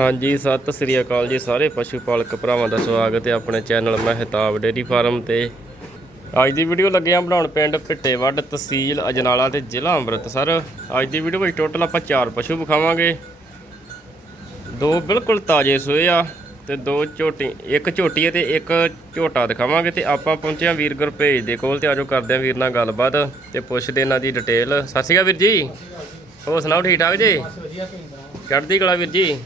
ਹਾਂਜੀ ਸਤਿ ਸ੍ਰੀ ਅਕਾਲ ਜੀ ਸਾਰੇ ਪਸ਼ੂ ਪਾਲਕ ਭਰਾਵਾਂ ਦਾ ਸਵਾਗਤ ਹੈ ਆਪਣੇ ਚੈਨਲ ਮਹਿਤਾਬ ਡੇਰੀ ਫਾਰਮ ਤੇ। ਅੱਜ ਦੀ ਵੀਡੀਓ ਲੱਗਿਆ ਬਣਾਉਣ ਪਿੰਡ ਭਿੱਟੇਵੱਡ ਤਹਿਸੀਲ ਅਜਨਾਲਾ ਤੇ ਜ਼ਿਲ੍ਹਾ ਅੰਮ੍ਰਿਤਸਰ। ਅੱਜ ਦੀ ਵੀਡੀਓ ਵਿੱਚ ਟੋਟਲ ਆਪਾਂ ਚਾਰ ਪਸ਼ੂ ਵਿਖਾਵਾਂਗੇ। ਦੋ ਬਿਲਕੁਲ ਤਾਜ਼ੇ ਸੋਏ ਆ ਤੇ ਦੋ ਝੋਟੀ ਇੱਕ ਝੋਟੀ ਹੈ ਤੇ ਇੱਕ ਝੋਟਾ ਦਿਖਾਵਾਂਗੇ ਤੇ ਆਪਾਂ ਪਹੁੰਚੇ ਆ ਵੀਰ ਗੁਰਭੇਜ ਦੇ ਕੋਲ ਤੇ ਆਜੋ ਕਰਦੇ ਆ ਵੀਰ ਨਾਲ ਗੱਲਬਾਤ ਤੇ ਪੁੱਛਦੇ ਇਹਨਾਂ ਦੀ ਡਿਟੇਲ ਸਤਿ ਸ਼੍ਰੀ ਅਕਾਲ ਵੀਰ ਜੀ। ਹੋਰ ਸੁਣਾਓ ਠੀਕ ਠਾਕ ਜੀ? ਚੜ੍ਹਦੀ ਕਲਾ ਵੀਰ ਜੀ?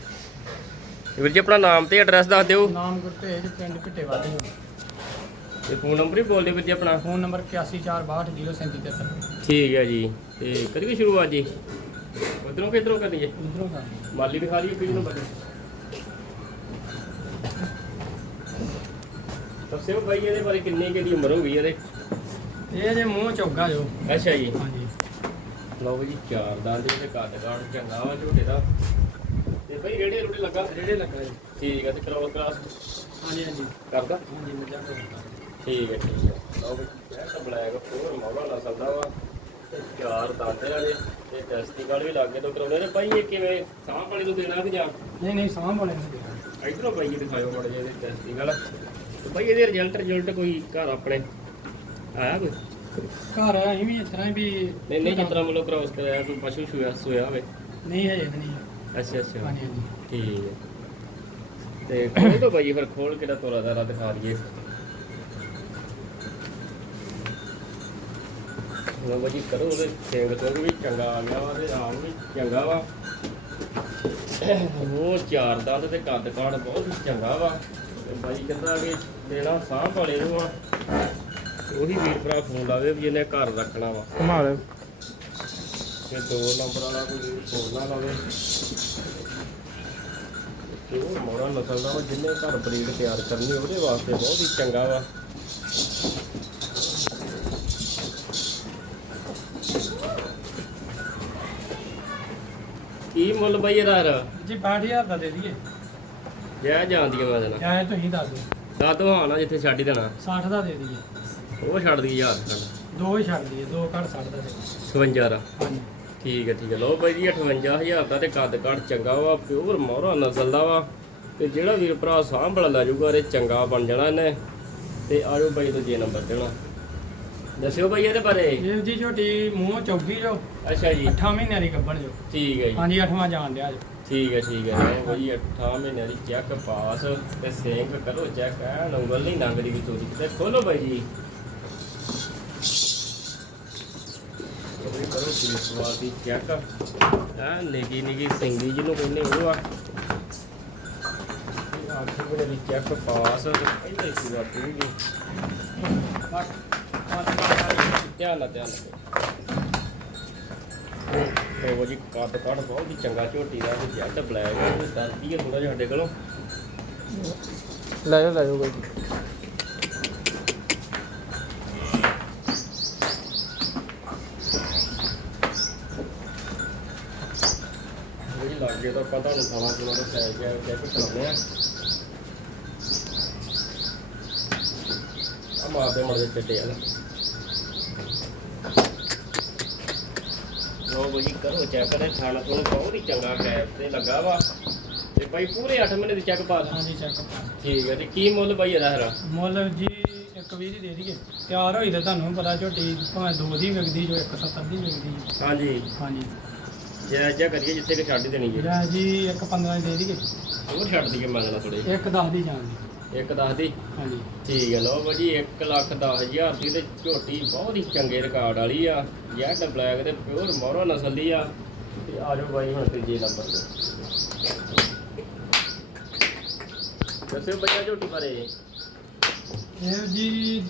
ਵੀਰ ਜੀ ਆਪਣਾ ਨਾਮ ਤੇ ਐਡਰੈਸ ਦੱਸ ਦਿਓ। ਨਾਮ ਗੁਰਤੇਜ ਪਿੰਡ ਭਿੱਟੇਵਾਦੀ ਤੇ ਫੋਨ ਨੰਬਰ ਹੀ ਬੋਲ ਦਿਓ ਵੀਰ ਜੀ ਆਪਣਾ। ਫੋਨ ਨੰਬਰ 8146260733 ਠੀਕ ਹੈ ਜੀ। ਤੇ ਕਰੀਏ ਸ਼ੁਰੂਆਤ ਜੀ? ਉਧਰੋਂ ਕਿਧਰੋਂ ਕਰੀਏ? ਉਧਰੋਂ ਕਰ ਮਾਲੀ ਦਿਖਾ ਲਈਏ ਕਿਹਨੂੰ ਨੰਬਰ ਦੱਸਿਓ ਬਾਈ ਇਹਦੇ ਬਾਰੇ ਕਿੰਨੀ ਕਿਹਦੀ ਉਮਰ ਹੋ ਗਈ ਇਹਦੇ? ਇਹ ਜੇ ਮੂੰਹ ਚੌਗਾ ਜੋ। ਅੱਛਾ ਜੀ। ਹਾਂਜੀ। ਲਓ ਜੀ ਚਾਰ ਦੰਦ ਦੇ ਕੱਦ ਕਾੜ ਚੰਗਾ ਵਾ ਝੋਟੇ ਦਾ। ਤੇ ਰੇੜੇ ਰੋੜੇ ਲੱਗਾ? ਜਿਹੜੇ ਲੱਗਾ ਜੀ। ਠੀਕ ਹੈ ਤੇ ਕ੍ਰੋਸ ਕਲਾਸ। ਹਾਂਜੀ ਹਾਂਜੀ। ਕਰਦਾ? ਹਾਂਜੀ ਮੱਝਾਂ ਤੋਂ। ਠੀਕ ਹੈ ਠੀਕ ਹੈ ਲਓ ਬਈ ਇਹ ਬਲੈਕ ਹੋਰ ਮੌਲਾ ਨਸਲ ਦਾ ਵਾ। ਤੇ ਚਾਰ ਦੰਦ ਆ ਤੇ ਟੈਸਟੀਕਲ ਵੀ ਲੱਗੇ ਤੋਂ ਕਰਾਉਣੇ ਨੇ ਭਾਈ ਇਹ ਕਿਵੇਂ? ਸਾਹ ਪਾਣੀ ਨੂੰ ਦੇਣਾ ਕਿ ਜਾਂ? ਨਹੀਂ ਨਹੀਂ ਸਾਂਭ ਵਾਲੇ ਨੂੰ ਦੇਣਾ। ਇਧਰੋਂ ਭਾਈ ਜੀ ਦਿਖਾਇਓ ਮੜ ਜੇ ਇਹਦੇ ਟੈਸਟੀਕਲ ਤੇ ਭਾਈ ਇਹਦੇ ਰਿਜ਼ਲਟ ਰਿਜ਼ਲਟ ਕੋਈ ਘਰ ਆਪਣੇ? ਆਇਆ ਕੋਈ? ਘਰ ਅਸੀਂ ਵੀ ਇਸ ਤਰ੍ਹਾਂ ਹੀ ਵੀ ਨਹੀਂ ਨਹੀਂ ਜਿਸ ਤਰ੍ਹਾਂ ਮਤਲਬ ਕ੍ਰਾਸ ਕਰਾਇਆ ਕੋਈ ਪਸ਼ੂ ਸ਼ੂਆ ਸੋਇਆ ਹੋਵੇ। ਨਹੀਂ ਹਜੇ ਤਾਂ ਨਹੀਂ। ਅੱਛਾ ਅੱਛਾ। ਹਾਂਜੀ ਹਾਂਜੀ। ਠੀਕ ਹੈ। ਤੇ ਖੋਲ ਦੋ ਭਾਈ ਫਿਰ ਖੋਲ ਕੇ ਦਾ ਤੋਰਾ ਦਾਰਾ ਦਿਖਾ ਦਈਏ। ਲੋ ਭਾਜੀ ਕਰੋ ਉਹਦੇ ਸਿੰਘ ਤੋਂ ਵੀ ਚੰਗਾ ਆ ਗਿਆ ਵਾ ਤੇ ਰਾਮ ਵੀ ਚੰਗਾ ਵਾ। ਉਹ ਚਾਰ ਦੰਦ ਤੇ ਕੱਦ ਕਾੜ ਬਹੁਤ ਚੰਗਾ ਵਾ। ਤੇ ਬਾਈ ਕਹਿੰਦਾ ਕਿ ਦੇਣਾ ਸਾਹ ਵਾਲੇ ਨੂੰ ਆ। ਉਹੀ ਵੀਰ ਭਰਾ ਫੋਨ ਲਾਵੇ ਵੀ ਇਹਨੇ ਘਰ ਰੱਖਣਾ ਵਾ। ਘੁਮਾ ਲੈ ਤੇ ਦੋ ਨੰਬਰ ਵਾਲਾ ਕੋਈ ਫੋਨ ਨਾ ਲਾਵੇ। ਮੋੜਾ ਨਸਲ ਦਾ ਵਾ ਜਿਹਨੇ ਘਰ ਬਰੀਡ ਤਿਆਰ ਕਰਨੀ ਉਹਦੇ ਵਾਸਤੇ ਬਹੁਤ ਹੀ ਚੰਗਾ ਵਾ। ਕੀ ਮੁੱਲ ਬਈ ਇਹਦਾ ਯਾਰ ਜੀ 62000 ਦਾ ਦੇ ਦਈਏ। ਜੈ ਜਾਂਦੀ ਆ ਮੈਂ ਦੇਣਾ ਚਾਹੇ ਤੁਸੀਂ ਦੱਸ ਦਿਓ। ਤਾਂ ਤੂੰ ਨਾ ਜਿੱਥੇ ਛੱਡ ਹੀ ਦੇਣਾ। 60 ਦਾ ਦੇ ਦਈਏ। ਉਹ ਛੱਡ ਦੀ ਯਾਰ ਛੱਡ। ਦੋ ਹੀ ਛੱਡ ਦਈਏ ਦੋ ਘੱਟ 60 ਦਾ ਦੇ 57 ਦਾ। ਹਾਂਜੀ। ਠੀਕ ਹੈ ਠੀਕ ਹੈ। ਲਓ ਬਾਈ ਜੀ 58000 ਦਾ ਤੇ ਕੱਦ ਕੱਦ ਚੰਗਾ ਵਾ ਪਿਓਰ ਮੋਹਰਾ ਨਸਲ ਦਾ ਵਾ। ਤੇ ਜਿਹੜਾ ਵੀਰ ਭਰਾ ਸਾਂਭਲ ਲੈ ਜਾਊਗਾ ਇਹ ਚੰਗਾ ਬਣ ਜਾਣਾ ਇਹਨੇ। ਤੇ ਆਜੋ ਬਾਈ ਦੂਜੇ ਨੰਬਰ ਹੁਣ। ਦੱਸਿਓ ਬਾਈ ਇਹਦੇ ਬਾਰੇ। ਇਹ ਜੀ ਝੋਟੀ ਮੂੰਹ ਚੌਗੀ ਜੋ। ਅੱਛਾ ਜੀ। 8 ਮਹੀਨਿਆਂ ਦੀ ਗੱਭਣ ਜੋ। ਠੀਕ ਹੈ ਜੀ। ਹਾਂਜੀ 8ਵਾਂ ਜਾਣ ਡਿਆ ਜੋ। ਠੀਕ ਹੈ ਠੀਕ ਹੈ। ਬਾਈ 8 ਮਹੀਨਿਆਂ ਦੀ ਚੈੱਕ ਪਾਸ ਤੇ ਸੇਂਕ ਕਰੋ ਚੈੱਕ ਐ ਉਂਗਲ ਨਹੀਂ ਲੰਗਦੀ ਵੀ ਤੋਰੀ ਤੇ ਖੋਲੋ ਬਾਈ ਜੀ। ਕਰੋ ਫੇਸ ਦੀ ਚੈੱਕ। ਆ ਨਿੱਗੀ ਨਿੱਗੀ ਸਿੰਗੀ ਜਿਹਨੂੰ ਕਹਿੰਦੇ ਉਹ ਆ। ਆਖਰ ਦੀ ਚੈੱਕ ਪਾਸ ਤੇ ਪਹਿਲੇ ਸੀ ਵਾਪਰੂਗੀ ਬਸ ਧਿਆਨ ਨਾਲ ਧਿਆਨ ਨਾਲ ਉਹ ਜੀ ਕੱਦ ਕੱਦ ਬਹੁਤ ਹੀ ਚੰਗਾ ਝੋਟੀ ਦਾ ਤੇ ਜੈਡ ਬਲੈਕ ਹੈ ਤੇ ਦਰਦੀ ਹੈ ਥੋੜਾ ਜਿਹਾ ਸਾਡੇ ਕੋਲੋਂ। ਲੈ ਜਾਓ ਲੈ ਜਾਓ ਜੀ। ਲੱਗ ਤਾਂ ਆਪਾਂ ਤੁਹਾਨੂੰ ਖਾਣਾ ਦਾ ਸਾਈਜ਼ ਹੈ ਚੈੱਕ ਕਰਾਉਂਦੇ ਆ। ਆ ਮਾਰਦੇ ਮਰਦੇ ਚੱਡੇ ਆ। ਲੋ ਬਈ ਕਰੋ ਚੈੱਕ ਤੇ ਖਾਣਾ ਤੁਹਾਨੂੰ ਬਹੁਤ ਹੀ ਚੰਗਾ ਕੈਪ ਤੇ ਲੱਗਾ ਵਾ। ਤੇ ਭਾਈ ਪੂਰੇ 8 ਮਹੀਨੇ ਦੀ ਚੈੱਕ ਪਾਸ ਹਾਂਜੀ ਚੈੱਕ ਠੀਕ ਹੈ ਤੇ ਕੀ ਮੁੱਲ ਭਾਈ ਇਹਦਾ ਹਰਾ ਮੁੱਲ ਜੀ ਇੱਕ ਵੀਹ ਦੀ ਦੇ ਦਈਏ। ਤਿਆਰ ਹੋਈ ਤਾਂ ਤੁਹਾਨੂੰ ਪਤਾ ਝੋਟੀ ਭਾਵੇਂ ਦੋ ਦੀ ਵਿਕਦੀ ਜੋ 170 ਦੀ ਵਿਕਦੀ ਹਾਂਜੀ। ਹਾਂਜੀ। ਜੈ ਜੈ ਕਰੀਏ ਜਿੱਥੇ ਕਿ ਛੱਡ ਹੀ ਦੇਣੀ ਹੈ ਜਾਂ ਜੀ ਇੱਕ 15 ਦੀ ਦੇ ਦਈਏ। ਹੋਰ ਛੱਡ ਦਈਏ ਮੰਗਣਾ ਥੋੜੇ ਇੱਕ 10 ਦੀ ਜਾਣ ਦੀ। ਇੱਕ ਦੱਸ ਦੀ? ਹਾਂਜੀ। ਠੀਕ ਹੈ ਲਓ ਭਾਜੀ 1 ਲੱਖ 10 ਹਜ਼ਾਰ ਦੀ ਤੇ ਝੋਟੀ ਬਹੁਤ ਹੀ ਚੰਗੇ ਰਿਕਾਰਡ ਵਾਲੀ ਆ। ਜੈਡ ਬਲੈਕ ਤੇ ਪਿਓਰ ਮੋਹਰਾ ਨਸਲ ਦੀ ਆ। ਤੇ ਆ ਜਾਓ ਬਾਈ ਹੁਣ ਤੀਜੇ ਨੰਬਰ ਤੇ। ਦੱਸਿਓ ਬੱਚਾ ਝੋਟੀ ਬਾਰੇ। ਇਹ ਜੀ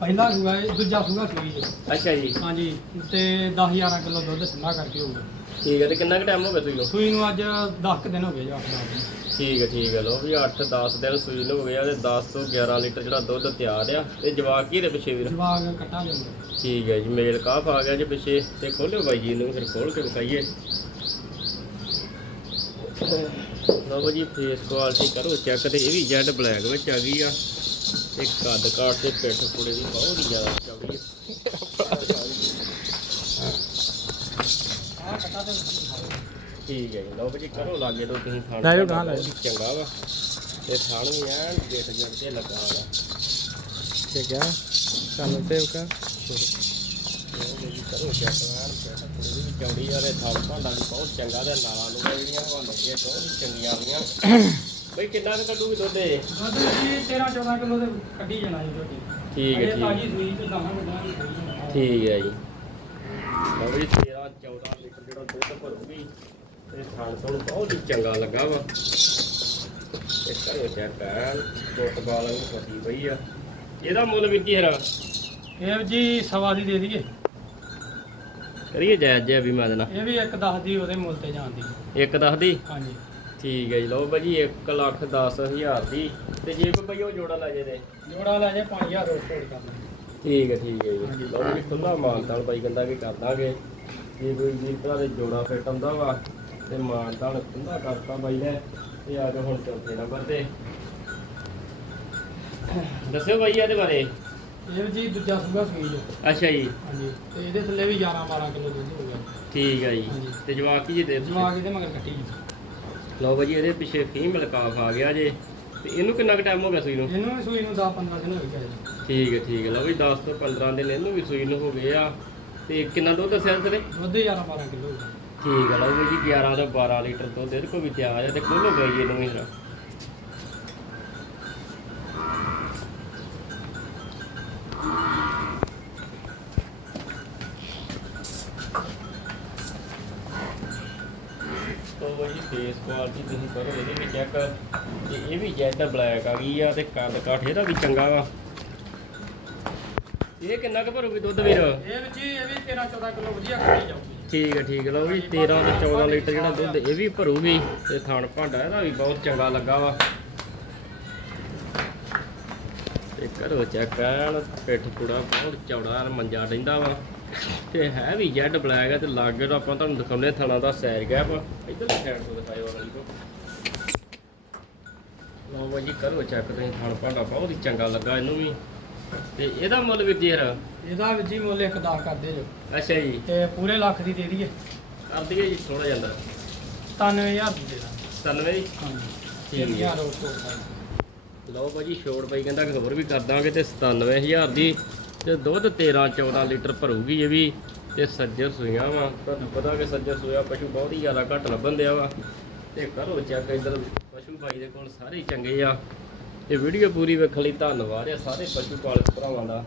ਪਹਿਲਾ ਸੂਆ ਹੈ ਦੂਜਾ ਸੂਆ ਸੂਈ ਜੀ। ਅੱਛਾ ਜੀ। ਹਾਂਜੀ ਤੇ 10 11 ਕਿਲੋ ਦੁੱਧ ਠੰਡਾ ਕਰਕੇ ਹੋਊਗਾ ਠੀਕ ਹੈ ਤੇ ਕਿੰਨਾ ਕੁ ਟਾਈਮ ਹੋ ਗਿਆ ਤੁਸੀਂ ਨੂੰ? ਸੂਈ ਨੂੰ ਅੱਜ 10 ਕੁ ਦਿਨ ਹੋ ਗਏ ਜੀ 8 ਦਿਨ। ਠੀਕ ਹੈ ਠੀਕ ਹੈ ਲਓ ਵੀ 8-10 ਦਿਨ ਸੂਈ ਨੂੰ ਹੋ ਗਿਆ ਤੇ 10 ਤੋਂ 11 ਲੀਟਰ ਜਿਹੜਾ ਦੁੱਧ ਤਿਆਰ ਆ। ਤੇ ਜਵਾਕ ਕੀ ਦੇ ਪਿੱਛੇ ਵੀਰ? ਜਵਾਗ ਕੱਟਾ ਲਿਆਉਂਦਾ ਠੀਕ ਹੈ ਜੀ ਮੇਲ ਕਾਫ ਆ ਗਿਆ ਜੀ ਪਿੱਛੇ। ਤੇ ਖੋਲਿਓ ਬਾਈ ਜੀ ਨੂੰ ਫਿਰ ਖੋਲ ਕੇ ਵਿਖਾਈਏ। ਲਓ ਜੀ ਫੇਸ ਕੁਆਲਿਟੀ ਕਰੋ ਚੈੱਕ ਤੇ ਇਹ ਵੀ ਜੈਡ ਬਲੈਕ ਵਿੱਚ ਆ ਗਈ ਆ। ਤੇ ਕੱਦ ਕਾਟ ਤੇ ਪਿੱਠ ਪੁੜੇ ਦੀ ਬਹੁਤ ਹੀ ਜ਼ਿਆਦਾ ਚੌੜੀ ਕੱਟਾ ਤੇ ਦਿਖਾਓ ਠੀਕ ਹੈ ਜੀ। ਲਓ ਜੀ ਕਰੋ ਲਾਗੇ ਤੋਂ ਤੁਸੀਂ ਥਾਣ ਲੈ ਜਾਓ ਤੁਹਾਡਾ ਗਾਂਹ ਲੈ ਬਹੁਤ ਹੀ ਚੰਗਾ ਵਾ। ਤੇ ਥਾਣ ਵੀ ਐਨ ਗੇਟ ਤੇ ਲੱਗਾ ਵਾ। ਠੀਕ ਹੈ। ਸਾਨੂੰ ਤੇ ਉਹ ਲਓ ਜੀ ਕਰੋ ਚੈੱਕ ਐਨ ਬੈਠ ਥੋੜੀ ਵੀ ਚੌੜੀ ਆ ਤੇ ਥਾਲ ਭਾਂਡਾ ਵੀ ਬਹੁਤ ਚੰਗਾ ਤੇ ਨਾਲਾਂ ਨੂੰ ਜਿਹੜੀਆਂ ਵਾ ਲੱਗੀਆਂ ਬਹੁਤ ਹੀ ਚੰਗੀਆਂ ਆਉਂਦੀਆਂ। ਬਈ ਕਿੰਨਾ ਕੁ ਕੱਢੂਗੀ ਦੁੱਧ ਇਹ? ਦੁੱਧ ਜੀ 13 14 ਕਿਲੋ ਦੇ ਕੱਢੀ ਜਾਣਾ ਜੀ ਝੋਟੀ ਠੀਕ ਹੈ ਇਹ ਠੀਕ। ਤਾਜੀ ਸੂਈ ਤੇ ਕੱਢਾਂਗੇ ਠੀਕ ਹੈ ਜੀ। ਲਓ ਜੀ 13 14 ਲੀਟਰ ਜਿਹੜਾ ਦੁੱਧ ਭਰੂਗੀ ਤੇ ਥਾਣ ਤੋਂ ਬਹੁਤ ਹੀ ਚੰਗਾ ਲੱਗਾ ਵਾ। ਇਹ ਕਰੋ ਚੈੱਕ ਐਨ ਟੁੱਟ ਬਾਲਣ ਨੂੰ ਫਸੀ ਪਈ ਆ। ਇਹਦਾ ਮੁੱਲ ਵੀ ਕੀ ਹਰਾ ਇਹ ਜੀ ਸਵਾ ਦੀ ਦੇ ਦਈਏ। ਕਰੀਏ ਜਾਇਜ਼ ਜਿਹਾ ਵੀ ਮੈਂ ਦੇਣਾ। ਇਹ ਵੀ ਇੱਕ 10 ਦੀ ਉਹਦੇ ਮੁੱਲ ਤੇ ਜਾਂਦੀ ਇੱਕ ਦੱਸ ਦੀ? ਹਾਂਜੀ। ਠੀਕ ਹੈ ਜੀ ਲਓ ਭਾਜੀ 1 ਲੱਖ 10 ਹਜ਼ਾਰ ਦੀ। ਤੇ ਜੇ ਕੋਈ ਭਾਈ ਉਹ ਜੋੜਾ ਲੈ ਜੇ ਤੇ? ਜੋੜਾ ਲੈ ਜੇ 5000 ਰੋਜ਼ ਛੋੜ ਠੀਕ ਹੈ ਠੀਕ ਹੈ ਜੀ। ਲਓ ਜੀ ਖੁੱਲਾ ਮਾਨਤਾਲ ਬਾਈ ਕਹਿੰਦਾ ਕਿ ਕਰ ਦਾਂਗੇ। ਜੇ ਕੋਈ ਵੀਰ ਭਰਾ ਦੇ ਜੋੜਾ ਫਿੱਟ ਆਉਂਦਾ ਵਾ ਤੇ ਮਾਨਤਾਲ ਖੁੱਲਾ ਕਰਤਾ ਬਾਈ ਨੇ ਤੇ ਆ ਕੇ ਹੁਣ ਚੌਥੇ ਨੰਬਰ ਤੇ। ਦੱਸਿਓ ਬਾਈ ਇਹਦੇ ਬਾਰੇ। ਇਹ ਵੀ ਜੀ ਦੂਜਾ ਸੂਗਾ ਸੂਈ ਜੋ ਅੱਛਾ ਜੀ। ਹਾਂਜੀ ਤੇ ਇਹਦੇ ਥੱਲੇ ਵੀ 11 12 ਕਿਲੋ ਦੁੱਧ ਹੋ ਗਿਆ ਠੀਕ ਹੈ ਜੀ। ਹਾਂਜੀ। ਤੇ ਜਵਾਕੀ ਜੀ ਦੇ ਜਵਾ ਕੇ ਤੇ ਮਗਰ ਕੱਟੀ ਜੀ। ਲਓ ਬਾਈ ਇਹਦੇ ਪਿੱਛੇ ਫੀਮੇਲ ਕਾਫ ਆ ਗਿਆ ਜੇ। ਤੇ ਇਹਨੂੰ ਕਿੰਨਾ ਕੁ ਟਾਈਮ ਹੋ ਗਿਆ ਸੂਈ ਨੂੰ? ਇਹਨੂੰ ਵੀ ਸੂਈ ਨੂੰ 10 15 ਦਿਨ ਹੋ ਗਏ ਜੀ। ਠੀਕ ਹੈ ਠੀਕ ਹੈ ਲਓ ਵੀ 10 ਤੋਂ 15 ਦਿਨ ਇਹਨੂੰ ਵੀ ਸੂਈ ਨੂੰ ਹੋ ਗਏ ਆ। ਤੇ ਕਿੰਨਾ ਦੁੱਧ ਦੱਸਿਆ ਤੇਰੇ ਦੁੱਧ 11 12 ਕਿਲੋ ਹੋ ਗਿਆ ਠੀਕ ਆ ਲਓ ਜੀ 11 ਤੋਂ 12 ਲੀਟਰ ਦੁੱਧ ਇਹਦੇ ਕੋਲ ਵੀ ਤਿਆਰ ਹੈ ਤੇ ਖੋਲੋ ਗਈ ਇਹਨੂੰ ਵੀ ਜਰਾ ਤੋ ਜੀ ਫੇਸ ਕੁਆਲਿਟੀ ਤੁਸੀਂ ਕਰੋ, ਇਹਦੇ ਵਿੱਚ ਚੈੱਕ ਇਹ ਵੀ ਜੈਡ ਬਲੈਕ ਆ ਗਈ ਆ ਤੇ ਕੰਦ ਕਾਠ, ਇਹਦਾ ਵੀ ਚੰਗਾ ਵਾ। ਇਹ ਕਿੰਨਾ ਕੁ ਭਰੂਗੀ ਦੁੱਧ ਵੀਰ? ਇਹ ਵੀ ਜੀ ਇਹ ਵੀ 13 14 ਕਿਲੋ ਵਧੀਆ ਕੱਢੀ ਜਾਊਗੀ। ਠੀਕ ਹੈ ਠੀਕ ਲਓ ਵੀ 13 ਤੋਂ 14 ਲੀਟਰ ਜਿਹੜਾ ਦੁੱਧ ਇਹ ਵੀ ਭਰੂਗੀ ਤੇ ਥਣ ਭਾਂਡਾ ਇਹਦਾ ਵੀ ਬਹੁਤ ਚੰਗਾ ਲੱਗਾ ਵਾ। ਤੇ ਕਰੋ ਚੈੱਕ ਕਰਨ ਪਿੱਠ ਪੂੜਾ ਬਹੁਤ ਚੌੜਾ ਮੰਜਾ ਡੈਂਦਾ ਵਾ। ਤੇ ਹੈ ਵੀ ਜੈਡ ਬਲੈਕ ਹੈ ਤੇ ਲਾਗੇ ਤੋਂ ਆਪਾਂ ਤੁਹਾਨੂੰ ਦਿਖਾਉਂਦੇ ਥਣਾ ਦਾ ਸੈਰ ਗੈਪ। ਇੱਧਰ ਸਾਈਡ ਤੋਂ ਦਿਖਾਇਓ ਵਾਲੀ ਕੋ ਲਓ ਜੀ ਕਰੋ ਚੈੱਕ ਤੁਸੀਂ ਥਣ ਭਾਂਡਾ ਬਹੁਤ ਹੀ ਚੰਗਾ ਲੱਗਾ ਇਹਨੂੰ ਵੀ। ਤੇ ਇਹਦਾ ਮੁੱਲ ਵੀ ਜੇਰ ਇਹਦਾ ਵੀ ਜੀ ਮੁੱਲ ਇੱਕ 10 ਕਰਦੇ ਜੋ। ਅੱਛਾ ਜੀ। ਤੇ ਪੂਰੇ ਲੱਖ ਦੀ ਦੇ ਦਈਏ। ਦਈਏ ਜੀ ਥੋੜਾ ਜਾਂਦਾ 97000 ਦੀ ਦੇ ਦਾਂ 97 ਜੀ? ਹਾਂਜੀ 3000 ਰੋਜ਼ ਛੋੜ ਦਾਂਗੇ ਲਓ ਭਾਜੀ ਛੋੜ ਪਈ ਕਹਿੰਦਾ ਕਿ ਹੋਰ ਵੀ ਕਰ ਦਾਂਗੇ ਤੇ 97000 ਦੀ ਤੇ ਦੁੱਧ 13 14 ਲੀਟਰ ਭਰੂਗੀ ਇਹ ਵੀ ਤੇ ਸੱਜਰ ਸੂਈਆਂ ਵਾ। ਤੁਹਾਨੂੰ ਪਤਾ ਕਿ ਸੱਜਰ ਸੂਇਆ ਪਸ਼ੂ ਬਹੁਤ ਹੀ ਜ਼ਿਆਦਾ ਘੱਟ ਲੱਭਣ ਦਿਆ ਵਾ। ਤੇ ਕਰੋ ਚੈੱਕ ਇੱਧਰ ਪਸ਼ੂ ਭਾਈ ਦੇ ਕੋਲ ਸਾਰੇ ਹੀ ਚੰਗੇ ਆ। ਇਹ ਵੀਡੀਓ ਪੂਰੀ ਵੇਖਣ ਲਈ ਧੰਨਵਾਦ। ਹੈ ਸਾਰੇ ਪਸ਼ੂ ਪਾਲਕ ਭਰਾਵਾਂ ਦਾ